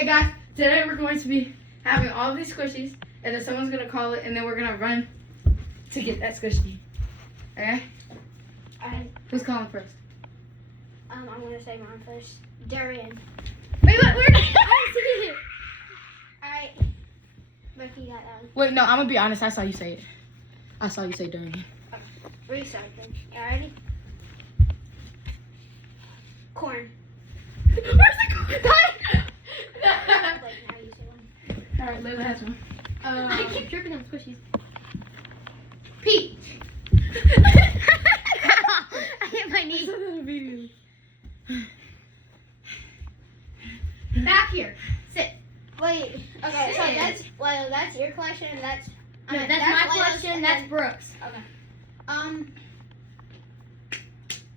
Okay, guys. Today we're going to be having all these squishies, and then someone's gonna call it, and then we're gonna run to get that squishy. Okay? Alright. Who's calling first? I'm gonna say mine first. Durian. Wait, what? Where? Alright. Becky got that one. Wait, no. I'm gonna be honest. I saw you say it. I saw you say Durian. Restart then. You ready? Corn. Where's the corn? Like, now you say one. All right, Layla has one. I keep tripping on squishies. Peach. I hit my knee. Back here. Sit. Wait. Okay, so that's your question. And that's No, that's my Layla's, question. and That's then- Brooks. Okay.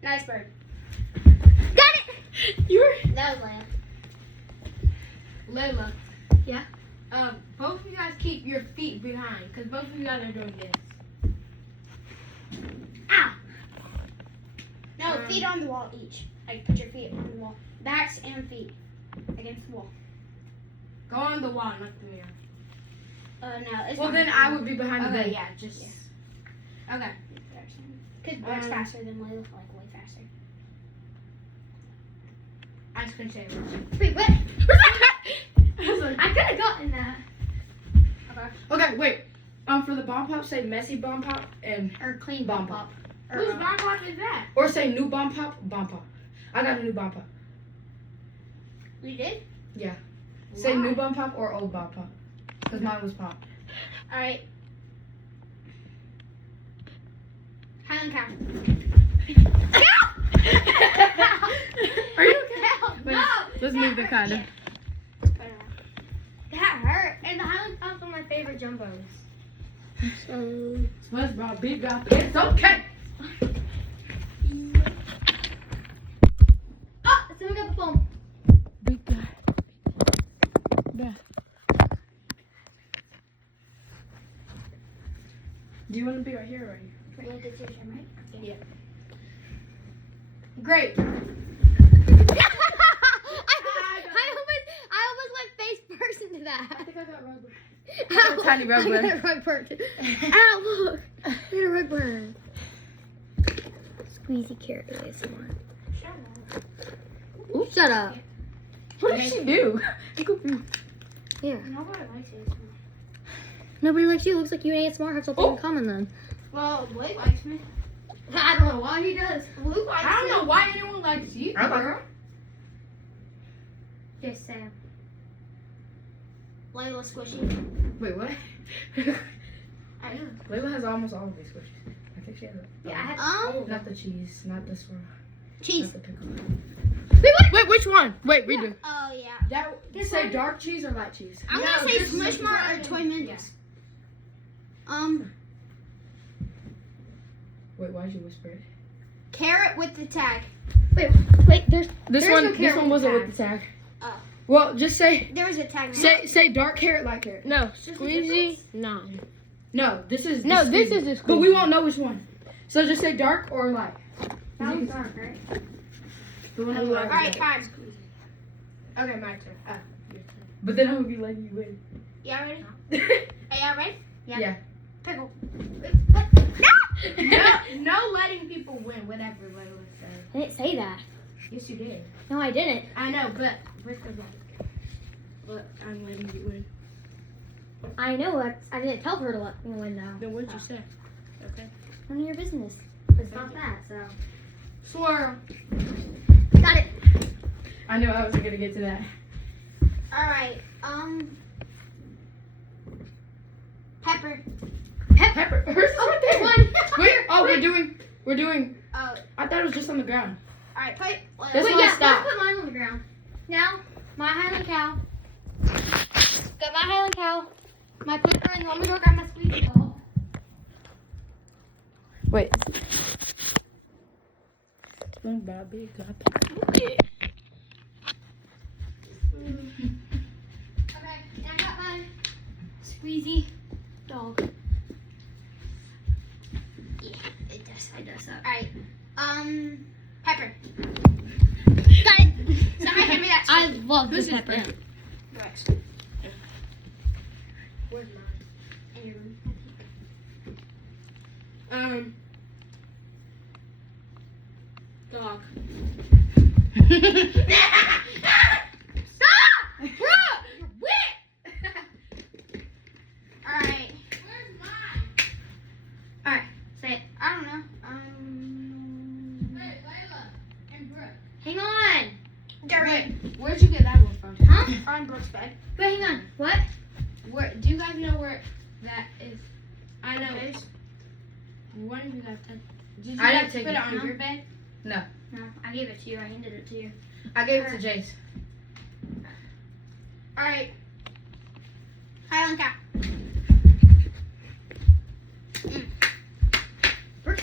Nice bird. Got it. You were. That was Layla. Layla. Yeah? Both of you guys keep your feet behind, because both of you guys are doing this. Ow. No, feet on the wall each. Like, put your feet on the wall. Backs and feet against the wall. Go on the wall, not the mirror. No. It's Well, not then the I wall. would be behind the Okay, bed. yeah, just. Yeah. Okay. Because Brett's faster than Layla, like, way faster. I just couldn't say it. Wait, what? I was like, I could have gotten that. okay, wait. For the bomb pop, say messy bomb pop and Or clean bomb bomb pop. pop. Whose bomb pop is that? Or say new bomb pop, bomb pop. I got a new bomb pop. You did? Yeah. Say Why? new bomb pop or old bomb pop. Because mine was pop. Alright. Highland cow. Are you okay? No! Let's move the kind of. That hurt. And the Highland Cow's one of my favorite jumbos. SpongeBob, big guy. It's okay. Oh, someone got the phone. Big guy. Yeah. Do you want to be right here or right here? Right. It's your turn, right? Yeah. Great. I almost went face first into that. I think I got rug burn. Ow, Tiny rug burn. I got a rug burn. Ow, look. I got a rug burn. Squeezy carrot ASMR. Oops. Shut up. What did she do? Here. Nobody likes it. Nobody likes you. Looks like you and ASMR have something in common then. Well, Blake likes me. I don't know why he does. Luke likes I don't know why anyone likes you, I like girl. Just Sam. Layla squishy. Wait, what? I know. Layla has almost all of these squishes. I think she has it. Yeah, I have Not the cheese, not this one. cheese. Not the pickle. Wait, which one? Wait, redo. Oh yeah. That This say one? dark cheese or light cheese? I'm No, gonna say just Smush like Mart or the- Toy Mints. Wait, why'd you whisper it? Carrot with the tag. Wait, This There's one, no this carrot one with the wasn't with the tag. Oh. Well, just say There was a tag. say dark carrot, light carrot. no, There's a squeezy, no. No, this is No, this squeezy. is the But we squeezy. won't know which one. So just say dark or light. That was dark, right? The one that we like. Alright, fine. Okay, my turn. Your turn. But then I'm gonna be letting you win. Y'all ready? Are y'all ready? Yeah. Pickle. No letting people win, whatever Layla said. I didn't say that. Yes, you did. No, I didn't. I know, but but I'm letting you win. I know. I didn't tell her to let me win though. Then what'd you say? Okay. None of your business. It's not that. So. Swirl. Got it. I knew I wasn't gonna get to that. All right. Pepper. Pepper. Hers Oh, right there. one. Wait. Oh, we're doing. Oh. I thought it was just on the ground. All right. Put. This Wait, one yeah. stop. Let's put mine on the ground. Now, my Highland cow. Got my Highland cow. My pepper, and let me go grab my squeaky ball. Wait. Bobby got Okay, and I got my squeezy dog. Yeah, it does that. Alright. Pepper. Got it. Somebody hand me that. I love Who's this it? pepper. Yeah. Rex. Where's mine? In your room. Dog. Stop! Bro! You're wet! Alright. Where's mine? Alright. Say it. I don't know. Wait, Layla and Brooke. Hang on. Wait, where'd you get that one from? Huh? On Brooke's bed. Wait, hang on. What? Where? Do you guys know where that is? I know. One of you guys did you I guys didn't take put it. it on your bed? No, I gave it to you. I handed it to you. I gave it to Jace. Alright. Highland Cow.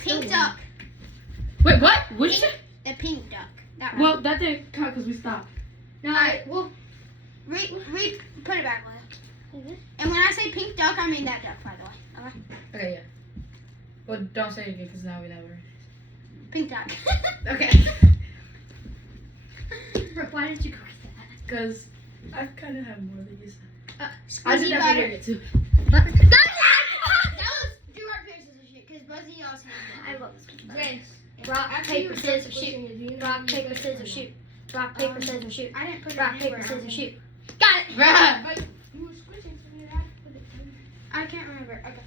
Pink duck. Wait, what? Which? The pink duck. That one. Well, that didn't count because we stopped. No, alright. Well, put it back, Leah. And when I say pink duck, I mean that duck, by the way. Okay? Okay, yeah. Well, don't say it again because now we know where it Pink duck. is. Okay. Brooke, why didn't you correct that? Because I kind of have more than you said. I Squeezy did that butter. figure too. That was do rock, paper, scissors, shoot, because both of y'all's hands. I love squeezy butter. James. Rock, After paper, you start scissors, pushing shoot. it, do you know Rock, who paper, you scissors, put it shoot. Rock, paper, scissors, shoot. I didn't put it Rock, anywhere paper, else. scissors, shoot. Got it. Bruh. But you were squishing, so you had to put it in. I can't remember. Okay.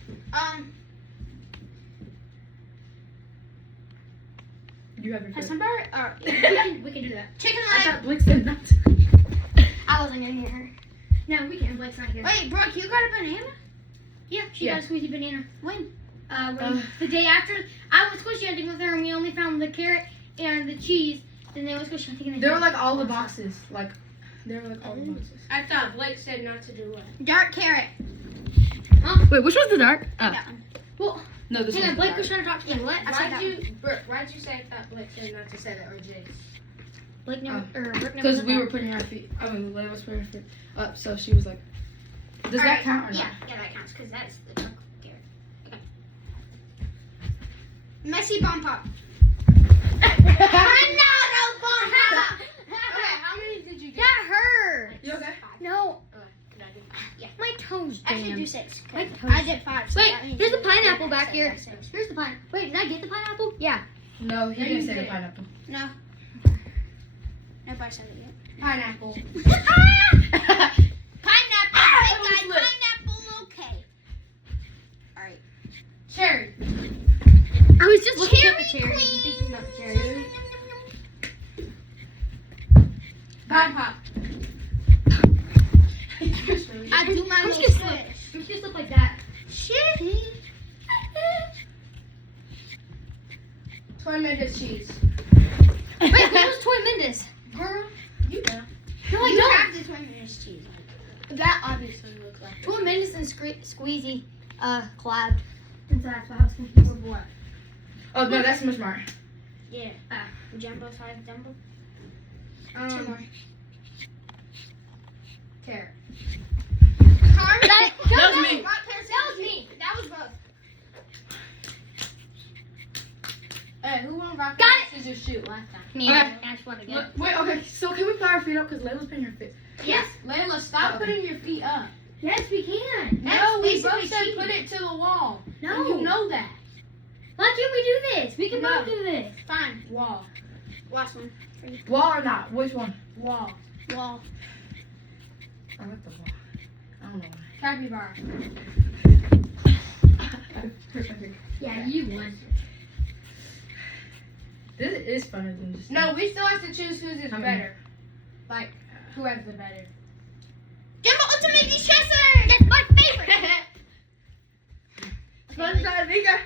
You have your Has first. somebody? We can do that. Chicken I leg. thought Blake said not to. I wasn't gonna hear her. No, we can. Blake's not here. Wait, Brooke, you got a banana? Yeah, she Yeah. got a squeezy banana. When? The day after I was squishy hunting with her, and we only found the carrot and the cheese. Then they were squishy hunting. They were like all the boxes. Like, they were like all the boxes. I thought Blake said not to do it. Dark carrot. Wait, which one's the dark? That one. Well, No, this hang on. one's Blake the was dark. trying to talk to me. What? I said that one. Why'd you say I thought Blake said not to say that or James? Blake never. Or Brooke never. Because said we that. were putting our feet. I mean, Leia was putting her feet up, so she was like, "Does that Alright, count or not?" Yeah, that counts because that's the dark carrot. Okay. Messy bomb pop. Another bomb pop. Okay, how many did you get? That hurt. You okay? No, Did I do? yeah, my toes. Actually, do 6. My I did 5. So Wait, that means here's you the did pineapple 5, back so here. that's 6. Here's the pine. Wait, did I get the pineapple? Yeah. No, he No, didn't you say the didn't. pineapple. No. Nobody said it yet. Pineapple. Pineapple. Ah, Hey it guys, was pineapple. Okay. All right. Cherry. I was just looking at the cherry cherry. queen. Thinking about the cherry. Pine pop. I do my I'm little just squish. You just look like that. Shitty. Toy Mendes cheese. Wait, what was Toy Mendes? Girl, you know. No, I You don't. have this one is cheese. That obviously looks like it. Toy Mendes and Squeezy collabed. And so that's what I was thinking of what? Oh no, that's much more. Yeah. Jumbo size Jumbo. Two Um, more. carrot. That was me. That was me. That was both. Hey, who won rock, Got paper, scissors, shoot last time? Me. Okay. I just want to get. Look, wait, okay. So can we put our feet up because Layla's putting her feet. Yes. Layla, stop Okay. putting your feet up. Yes, we can. No, we basically both said cheating. put it to the wall. No. And you know that. Why can't we do this? We can No. both do this. Fine. Wall. Last one. Wall or not? Which one? Wall. Wall. I like the wall. I don't know Capybara. why. Yeah, you won. This is funner than just. No, we still have to choose whose is How many? better. Like, who has the better. Jumbo Ultimate Chester! That's my favorite! Liga.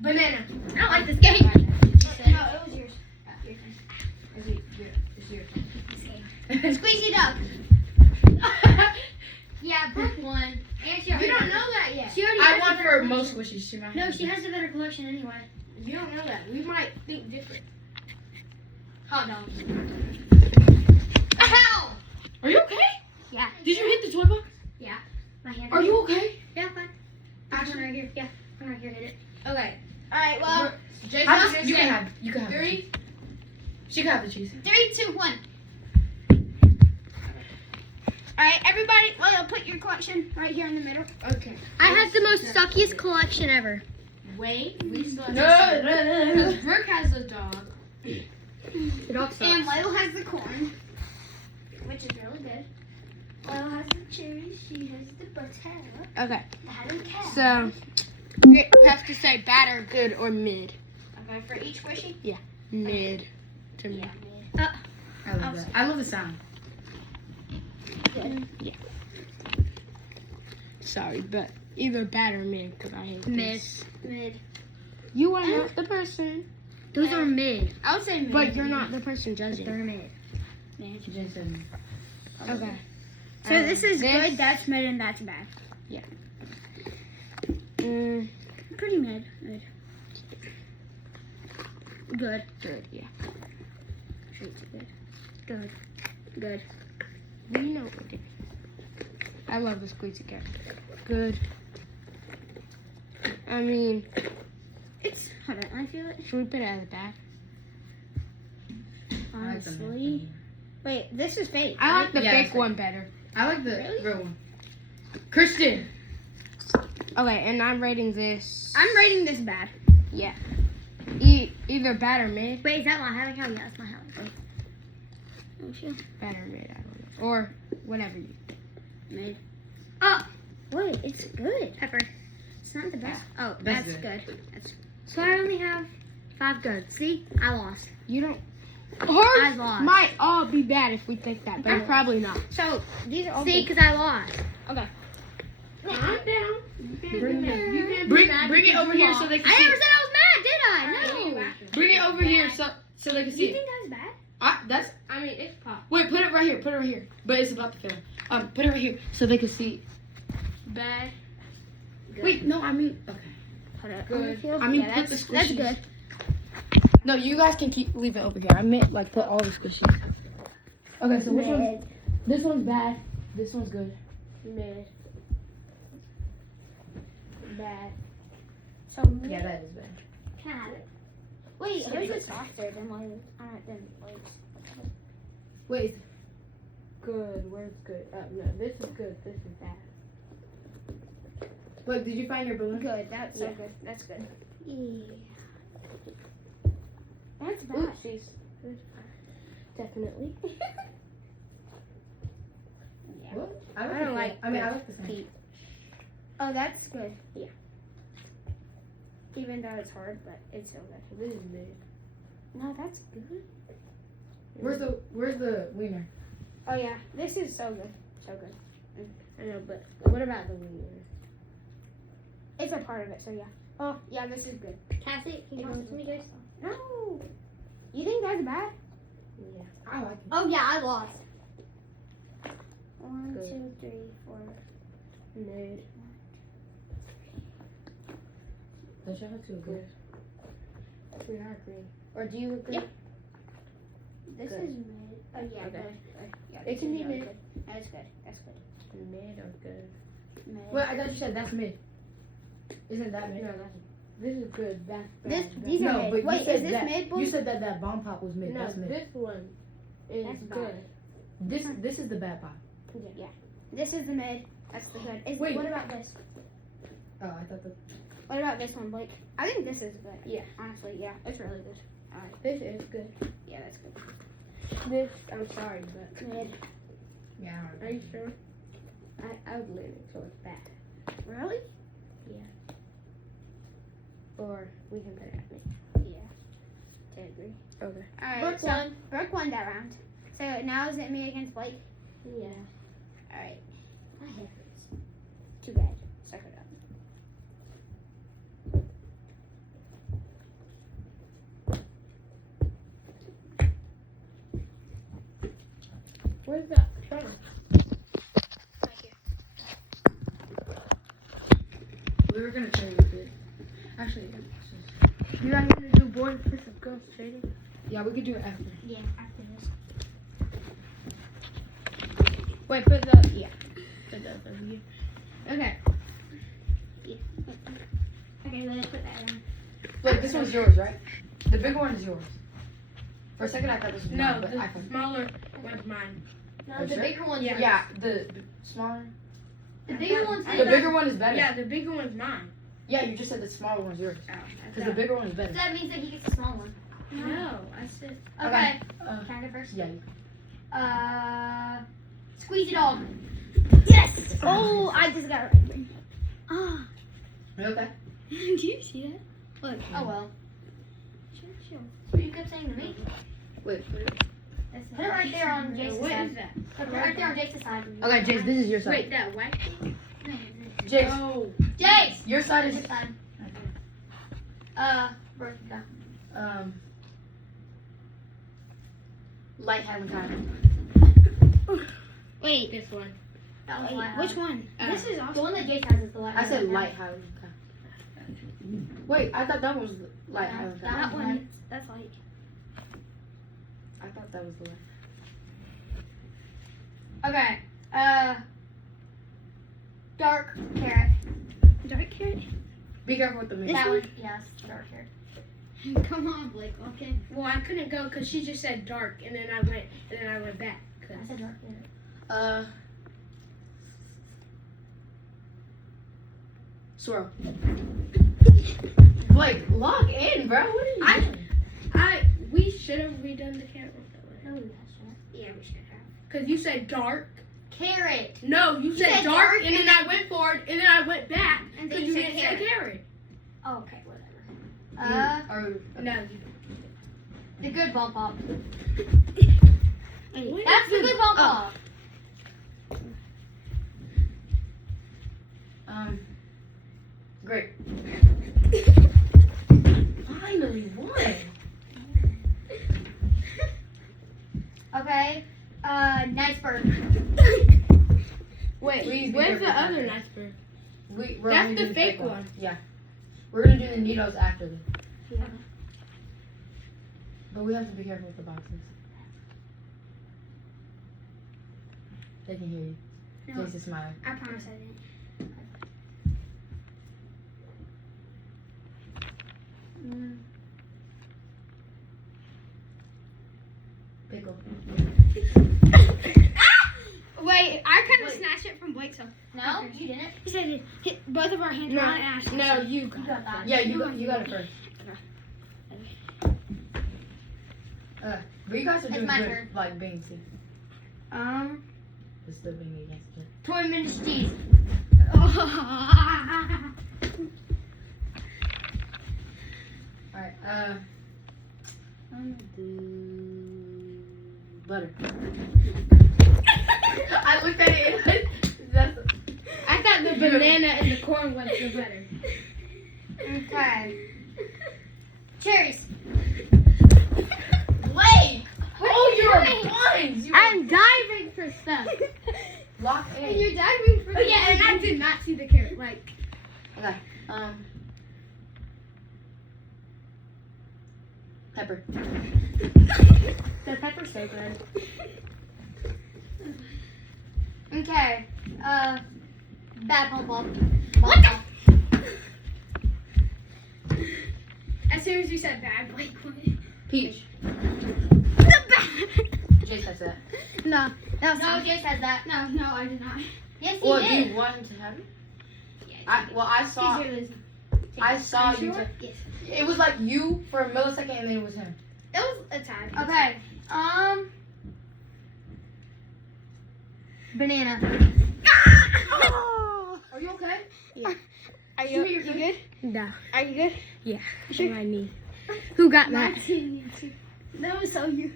Banana. I don't like this game. No, it was yours. It's your turn. Squeezy Duck. Yeah, Brooke won. And she You already don't know that yet. She already I has won a for better most collection. squishies. She might No, have she it. has a better collection anyway. You don't know that. We might think different. Hot dogs. Ow! Are you okay? Yeah. Did you hit the toy box? My hand. Are you okay? Yeah, fine. I'm right here. Yeah, I'm right here. Hit it. Okay. All right. Well, Jason, You can have. You can have. 3. She can have the cheese. 3, 2, 1. Alright, everybody, well, put your collection right here in the middle. Okay. I have the most suckiest collection ever. Wait, we still have No. Because Brooke has a dog. The dog sucks. And Lyle has the corn, which is really good. Lyle has the cherries. She has the butter. Okay. The cow. So, we have to say batter, good, or mid. Okay, for each squishy? Mid to me. Mid. I love that. I love the sound. Good. Sorry, but either bad or mid, because I hate Mid. this. Mid. You are not the person, Those are mid. I would say mid. but you're not the person judging. They're mid. She just said. Okay. So this is this- good, that's mid, and that's bad. Pretty mid. Mid. Good. Good, yeah. Treats are good. Good. Good. You know what we're doing. I love the squeezy cat. Good. I mean, It's, hold on, I feel it. should we put it as bad? Honestly. Wait, this is fake. I like the Yeah, fake it's one better. I like the Really? real one. Christian. Okay, and I'm rating this. I'm rating this bad. Yeah. Either bad or mid. Wait, is that my Highland cow? Yeah, it's my Highland cow. Oh, shit. Bad or mid, I don't know. Or whatever you. Mid. Oh, wait, it's good. Pepper. It's not the best. Oh, That's that's good. good. That's so I only have 5 goods. See, I lost. You don't. I Ours lost. might all be bad if we think that, but Okay. probably not. So These are all see, good. because I lost. Okay. Calm down. Bring it over here so they can I see. never It. said I was mad, did I? No. Bring it over here so they can see. You It. think that was bad? That's I mean, it's pop. wait. Put it right here. Put it right here. But it's about to fail. Put it right here so they can see. Bad. Wait, no. I mean, okay. Put it Good. on the I mean, yeah, put that's, the that's squishies. good. No, you guys can leave it over here. I meant like put all the squishies. Okay, so which one? This one's bad. This one's good. Mid. Bad. So Yeah, that is bad. can I have it? Wait, So hers good. was softer than mine. Than Blake's. Wait. Good. Where's good? No, this is good. This is bad. Wait, did you find your balloon? Good. That's so Yeah. good. That's good. Yeah. That's bad. Oopsies. Definitely. Yeah. What? I don't like I mean, I this. like the same. Pete. Oh, that's good. Yeah. Even though it's hard, but it's so good. This is mid. No, that's good. Where's the wiener? Oh yeah, this is so good. So good. I know, but what about the wiener? It's a part of it, so yeah. Oh yeah, this is good. Kathy, It goes with this. No. You think that's bad? Yeah. I like it. Oh yeah, I lost. 1, Good. 2, 3, 4. Mid. Don't you have to agree? We are green. Or do you agree? Yep. This Good. is mid. Oh yeah, Okay. good. Yeah, It this can is be really mid. good. That's good. That's good. Mid or good? Mid. Wait, I thought you said that's mid. Isn't that mid? No, that's. This is good. That's bad. This That's these No, are but mid. you Wait, said is this that. mid? You Boy? said that bomb pop was mid. no, That's mid. this one is That's bad. good. This is the bad pop. Yeah. This is the mid. That's the good. Is, Wait. What about this? Oh, I thought the. What about this one, Blake? I think this is good. Yeah. Honestly, yeah, it's really good. Alright. This is good. Yeah, that's good. This, I'm sorry, but Mid. Yeah. I are you sure? I would leave it so it's bad. Really? Or we can put it at mid. Yeah. To agree. Okay. Alright, Brooke so won. Brooke won that round. So now is it me against Blake? Yeah. Alright. I hate this. Too bad. Suck it up. Where's that from? Right here. We were gonna trade with it. Actually, You guys gonna do boys versus girls trading? yeah, we could do it after. Yeah, after this. Wait, put the Put those over here. Okay. Okay, let's put that on. Look, this one's yours, right? The bigger one is yours. For a second, I thought this was No, mine, but the I can. smaller one's mine. No, Oh, the sure? bigger one's yours. Yeah, the smaller. The bigger one's The bigger one is better. Yeah, the bigger one's mine. Yeah, you just said the smaller one's yours. Oh, Because the bigger one is better. So that means that he gets the small one. No, I said. Okay. Uh, Can I go first? yeah. Squeeze dog. Yes! Oh, I just got it right. Ah. You okay? Do you see that? Look. Oh well. Sure. That's what you kept saying to me. Wait. Put it right there on Jason's What side. is that? Put it right there on Jason's side. Okay, Jace, this is your side. Wait, that white thing? Jace, Oh. Jace! your side is. This side. Where's the guy? Light Highland kind. Wait. This one. That was Wait, light which house. one? This is the one that Jace has is the light I said house. light Highland kind. Wait, I thought that was light Highland kind. That one. That's light. I thought that was the light. Okay. Dark carrot. Dark carrot? Be careful with the mix. That one. Yes, dark carrot. Come on, Blake. Okay. Well, I couldn't go because she just said dark, and then I went back. I said dark carrot. Swirl. Blake, log in, bro. What are you doing? We should have redone the carrot one that No, way. we shouldn't. Yeah, we should have. Because you said dark. Carrot. No, you said said dark, dark, and then I went forward, and then I went back. And then Because you you said didn't say carrot. Oh, okay, whatever. No. The good ball pop. What That's the is good ball pop. Great. Finally won. Okay. Nice bird. Wait, Please be where's the careful. other nice bird? We're That's only the doing fake one. one. Yeah. We're gonna do the needles after this. Yeah. But we have to be careful with the boxes. They can hear you. No. Jace is smiling. I promise I didn't. Pickle. Wait, I kind of Wait. snatched it from Blake's. No, you didn't. He said hit both of our hands around and asked. No, you You got that. Yeah, you got it first. But you guys are It's doing my good, turn. like being safe. It's still being against it. Toy mince cheese. Alright, I'm gonna do butter. I looked at it and that's I thought the banana and the corn was the better. Okay. Cherries. Wait! What you're are you doing? blind! I'm diving for stuff. Lock And in. you're diving for. Oh, yeah, and I did not see the carrot. Like. Okay, pepper. The pepper's so good. Okay. Bad pom pom. What the? As soon as you said bad, Blake went. Peach. The bad. Jace has that. No, that was No, not. Jace has that. No, I did not. Yes, he Well, do did. you want him to have it? Yeah, I saw you. Sure? Yes. It was like you for a millisecond, and then it was him. It was a time. Okay. Banana. Are you okay? Are Sure, you you're good? No. Are you good? Yeah. Sure. My knee. Who got that? That was so you.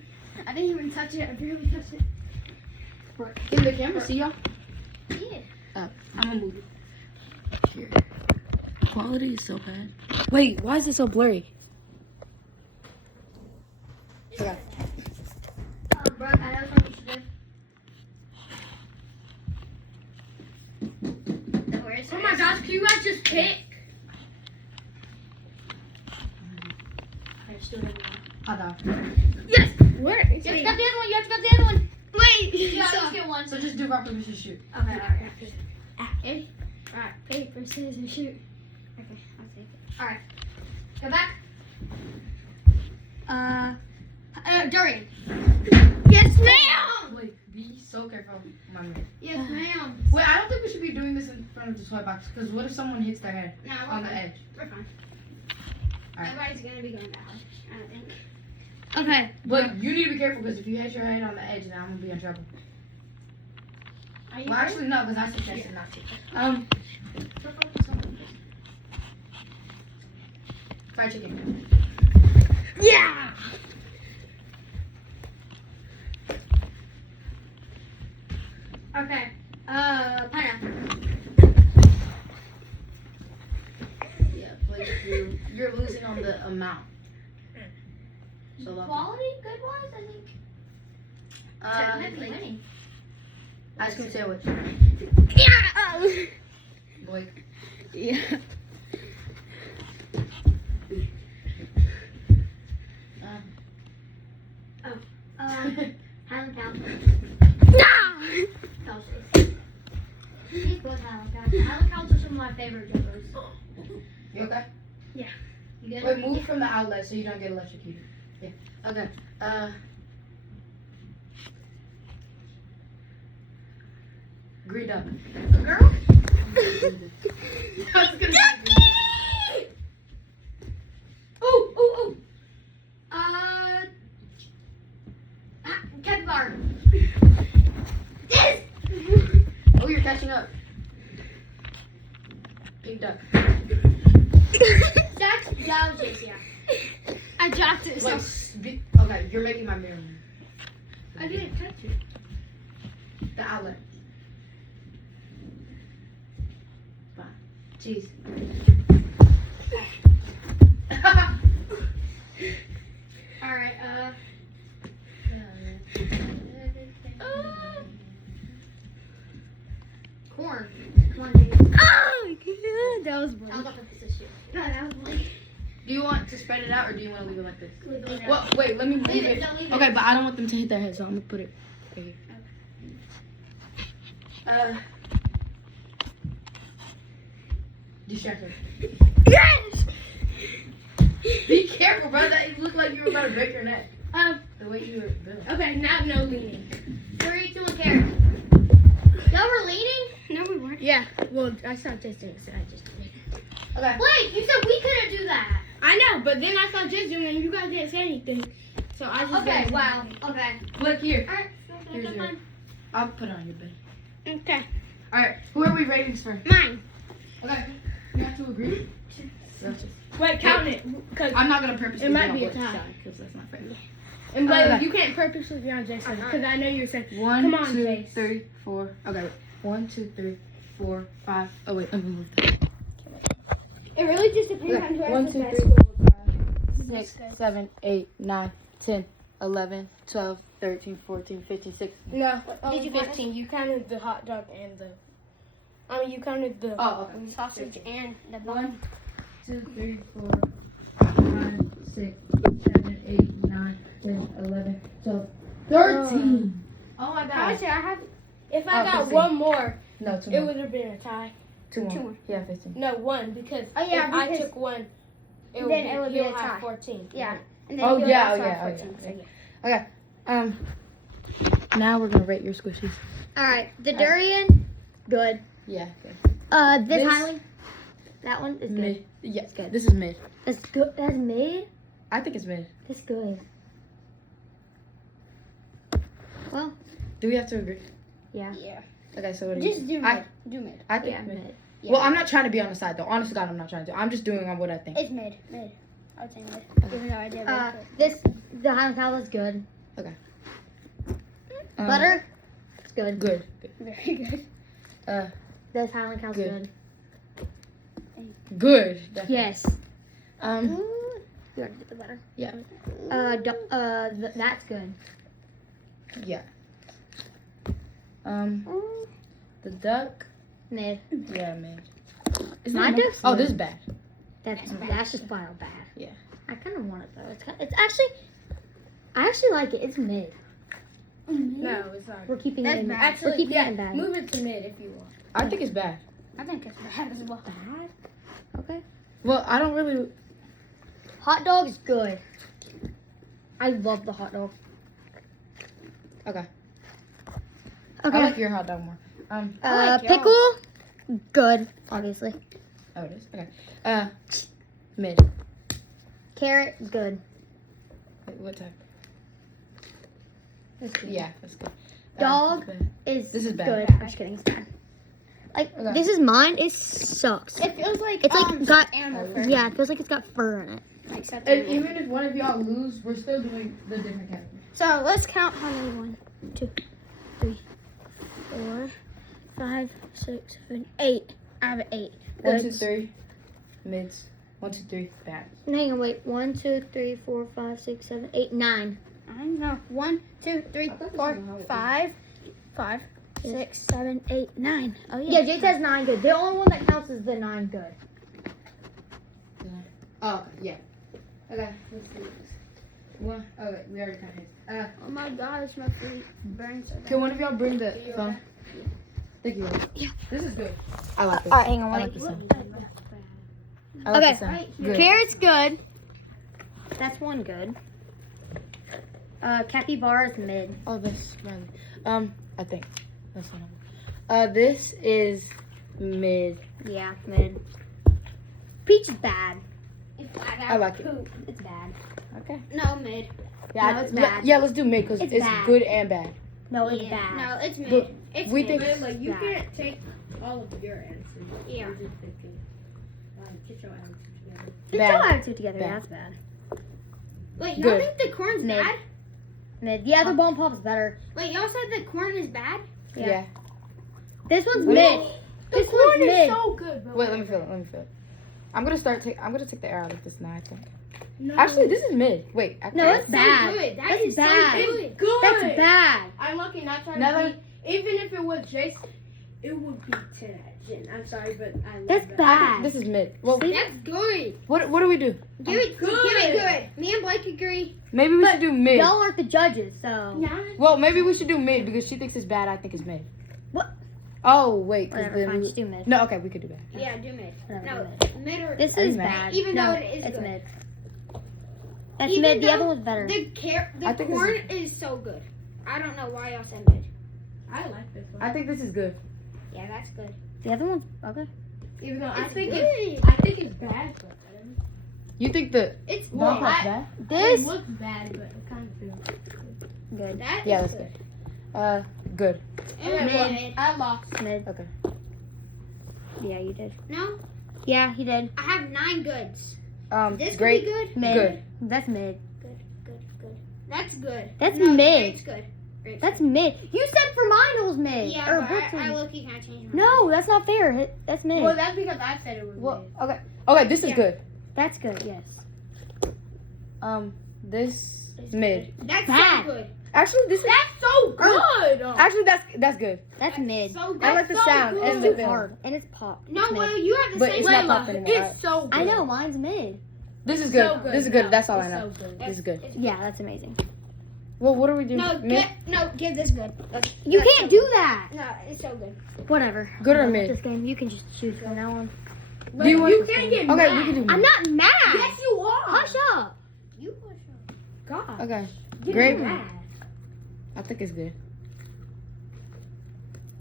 I didn't even touch it. I barely touched it. Can the camera see y'all? Yeah. I'm gonna move it. Here. Quality is so bad. Wait, why is it so blurry? Okay. Bro, I know something you should do. Oh my gosh, can you guys just pick? Hot dog. Yes. Where? You have to got the other one. You have to got the other one. Wait. Yeah, just get one. So just do rock, paper, scissors, shoot. Okay, alright. Rock, paper, scissors, shoot. Okay, I'll take it. Alright. Go back. Durian. Yes, ma'am. Wait, be so careful, my man. Yes, ma'am. Wait, I don't think we should be doing this in front of the toy box, because what if someone hits their head No, we're on the fine. edge? We're fine. Alright. Nobody's gonna be going down. I don't think. Okay. But you need to be careful, because if you hit your head on the edge, then I'm gonna be in trouble. Are you Well, sure? actually, no, because I suggested not to. Fried chicken. Yeah. Okay. Pineapple. Yeah, but you're losing on the amount. So lucky. Quality, good wise, I think. Like, ice cream sandwich. Yeah. Boy. Yeah. Highland Cow. No. These both Highland Cows. Highland Cows are some of my favorite jumpers. You okay? You good? Wait, move from the outlet so you don't get electrocuted. Yeah. Okay. Green duck. Girl? That's gonna be Oh. Capybara. Yes. Oh, you're catching up. Pink duck. That's yeah. I dropped it. Wait, okay, you're making my mirror. I didn't touch it. The outlet. Fine. Cheese. All right. Corn. Come on, Jake. Oh, yeah, that was I was funny. about to put this shit. No, that was funny. Do you want to spread it out or do you want to leave it like this? Leave it like that. Well, wait, let me move Leave it. it, don't leave it. Okay, but I don't want them to hit their head, so I'm gonna put it right here. Distractor. Yes. Be careful, bro. That looked like you were about to break your neck. The way you were built. Okay, now no leaning. 3, 2, 1, carrot. Y'all were leaning? No, we weren't. Yeah. Well, I saw Jess doing it, so I just did it. Okay. Wait, you said we couldn't do that. I know, but then I saw Jess doing it, and you guys didn't say anything. So I just Okay, did it. wow. Okay. Look here. Alright. Here's That's your- fine. I'll put it on your bed. Okay. Alright, who are we ratings for? Mine. Okay. You have to agree. Wait, count it, because I'm not gonna purposely It might be be on a Blake's tie. side, because that's not fair. and Blake, Okay. you can't purposely be on Jason, because I know you're second. One, Come on, 2, Jace. 3, 4. Okay, wait. 1, 2, 3, 4, 5. Oh wait, let me move that. It really just depends on who Okay. has 1, the 2, best 3, score. 4, 5, 6, 7, 8, 9, 10, 11, 12, 13, 14, 15, 16. No, Did you count 15. You counted the hot dog and the. I mean, you counted the Oh, okay. Sausage and the 1, 2, 3, 4, 5, 6, 7, 8, 9, 10, 11, 12, 13. Oh my I god. say I have. If I Oh, got 15. one more, No, 2 it more. would have been a tie. 2 more. 2 more. Yeah, 15. No, one because Oh, yeah, if I because took one, then it would be he'll a have tie. 14. Yeah. And Oh, you'll yeah, also oh, have yeah, oh, 14, yeah, so yeah. Okay. Now we're gonna rate your squishies. Alright, the durian, good. Yeah. Okay. This This- Highland, that one is good. Mid. Yes. Good. This is mid. That's good. That's mid. I think it's mid. That's good. Well, Do we have to agree? yeah. Okay. So what do you? Just do I- mid. Do mid. I think yeah, mid. mid. Yeah. Well, I'm not trying to be on the side though. Honest to God, I'm not trying to. I'm just doing on what I think. It's mid. Mid. I would say mid. Okay. Even though I did the Highland Cow is good. Butter, it's good. Good. Very good. This Highland Cow's Good. good. Good. Definitely. Yes. You already did the butter. Yeah. That's good. Yeah. The duck. Mid. Yeah, mid. My duck's Oh, mid. this is bad. That's just flat out bad. Yeah. I kind of want it though. It's actually, I actually like it. It's mid. No, it's not. We're keeping That's it in bad. We're Actually, keeping yeah, it in bad. move it to mid if you want. I think it's bad. I think it's bad as well. Bad? Okay. Well, I don't really. Hot dog is good. I love the hot dog. Okay. Okay. I like your hot dog more. I like pickle, y'all. good, obviously. Oh, it is? Okay. Mid. Carrot, good. Wait, what type? That's good. Yeah, that's good. Dog this is bad. good. Bad. I'm just kidding, it's bad. Like, Okay. this is mine. It sucks. It feels like It's like got, animal fur. yeah, it feels like it's got fur in it. Except And even if one of y'all lose, we're still doing the different category. So let's count how many. 1, 2, 3, 4, 5, 6, 7, 8. I have 8. 1, 2, Goods. 3. Mids. 1, 2, 3. Bad. Hang on, wait. 1, 2, 3, 4, 5, 6, 7, 8, 9. I know. 1, 2, 3, I thought this 4, was how it 5, 5, 6, 7, 8, 9. Oh yeah. Yeah, Jake has 9 good. The only one that counts is the 9 good. Oh, okay, yeah. Okay, let's do this. One. Oh, wait, we already counted his. Oh my gosh, my feet burn so bad. Can one of y'all bring the phone? Thank you. Yeah. This is good. I like this. Alright, hang on. I Wait. like the sound. I like Okay. the sound. Good. Carrot's good. That's one good. Capybara's mid. Oh, this Riley. I think that's one. This is mid. Yeah, mid. Peach is bad. I like it. It's bad. Okay. No, mid. Yeah, No, it's bad. Yeah, let's do mid because It's it's bad. good and bad. No, it's bad. No, it's mid. But It's we mid. think- Like, you can't take all of your answers. Yeah. Get your answers together. It's Bad. all attitude together. Bad. That's bad. Wait, Good. y'all think the corn's Mid. bad? Mid. Yeah, the bomb pop's better. Wait, y'all said the corn is bad? Yeah. This one's Wait. mid. This one's mid. so good. But Wait, let me feel it. Let me feel it. I'm gonna take the air out of this now. I think. No. Actually, this is mid. Wait. Actually, No, it's so bad. good. That's is bad. So good. That's bad. I'm lucky not trying Never- to be. Even if it was Jace, it would be 10 out of 10. I'm sorry, but I love That's that. bad. This is mid. Well, See? That's good. what do we do? Give it good. Me and Blake agree. Maybe we should do mid. Y'all aren't the judges, so. Yeah. Well, maybe we should do mid because she thinks it's bad. I think it's mid. What? Oh wait. 'Cause Whatever, then fine, we- just do mid. No, okay, we could do that. Yeah, do mid. Whatever, No, do mid or This Are you is mad? bad. Even no, though it is it's good. mid. That's Even mid. The though other one's better. the I think this corn is so good. I don't know why y'all said mid. I like this one. I think this is good. Yeah, that's good. The other one's okay. Even though I think think I think it's bad, but You think the it's bomb pop's I- bad? This looks bad, but it kind of feels good. that. Yeah, is that's good. Good. And Mid. I lost. Mid. Okay. Yeah, you did. No, Yeah, he did. I have 9 goods. This Great. could be good. Mid. Good. That's mid. Good. That's good. That's no, mid. Grape's good. Grape's That's good. mid. You said for mine it was mid. Yeah, or but Brooke's I was- low-key kind of changed my No, that's not fair. That's mid. Well, that's because I said it was Well, mid. okay. Okay, this is Yeah. good. That's good. Yes. This mid. That's Bad. so good. Actually, this is That's so good. actually that's good. That's mid. So good. I like the That's so sound good. and It's the too film. hard, and it's pop. No, It's mid. well, you have the But same it's not Layla. popped anymore. It's so good. I know mine's mid. This is good. So good. This is good. No, That's all I it's know. so good. This is good. It's Yeah, that's amazing. Well, what do we do? No, Mid? give this good. You That's can't so do good. that. No, it's so good. Whatever. Good or I'm done mid? with this game. You can just choose from now on. Do you want- you can't get Okay, mad. we can do mid. I'm not mad. Yes, you are. Hush up. You push up. God. Okay. Get Grape. mad. I think it's good.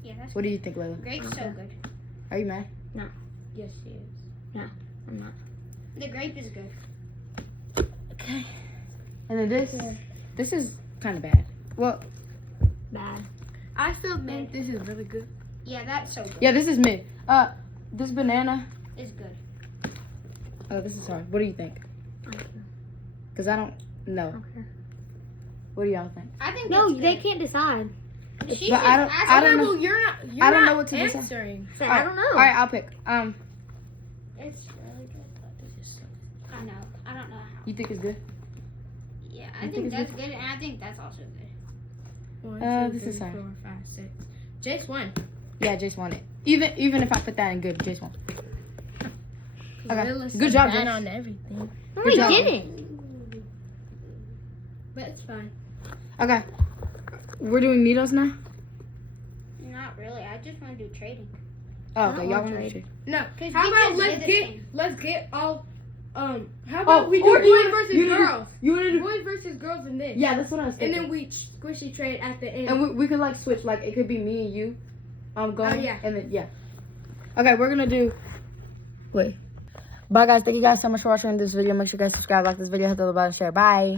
Yeah, that's What do you think, Layla? grape's so good. Are you mad? Yes, she is. I'm not. The grape is good. Okay. And then this is kind of bad. Well, Bad. I feel mid. This is really good. Yeah, that's so good. yeah, this is mid. This banana. It's good. Oh, this is hard. What do you think? Because I don't know. Okay. What do y'all think? I think No, it's they good. can't decide. She But should I don't- ask I don't her. know. Well, you're not. You're I don't not know what to decide. answering. So, I don't know. All right, I'll pick. It's really good, but it's just so. I know. I don't know how. You think it's good? Yeah, You I think think it's that's good, and I think that's also good. This is hard. 4, 5, 6. Jace won. Yeah, Jace won it. Even if I put that in good, Jace won. Okay. Lila's Good job, bad Jace. on everything. No, Good he job. didn't. But it's fine. Okay. We're doing needles now? Not really. I just want to do trading. Oh, I okay. don't Y'all want want to trade. trade? No. Cause How we about just let's did the get same. let's get all How about we do or boys versus girls? You want to do? Boys versus girls and this. Yeah, that's what I was And thinking. then we squishy trade at the end. And we could like switch. Like it could be me and you. Going. yeah. And then yeah. Okay, we're gonna do. Wait. Bye guys. Thank you guys so much for watching this video. Make sure you guys subscribe, like this video, hit the little button, share. Bye.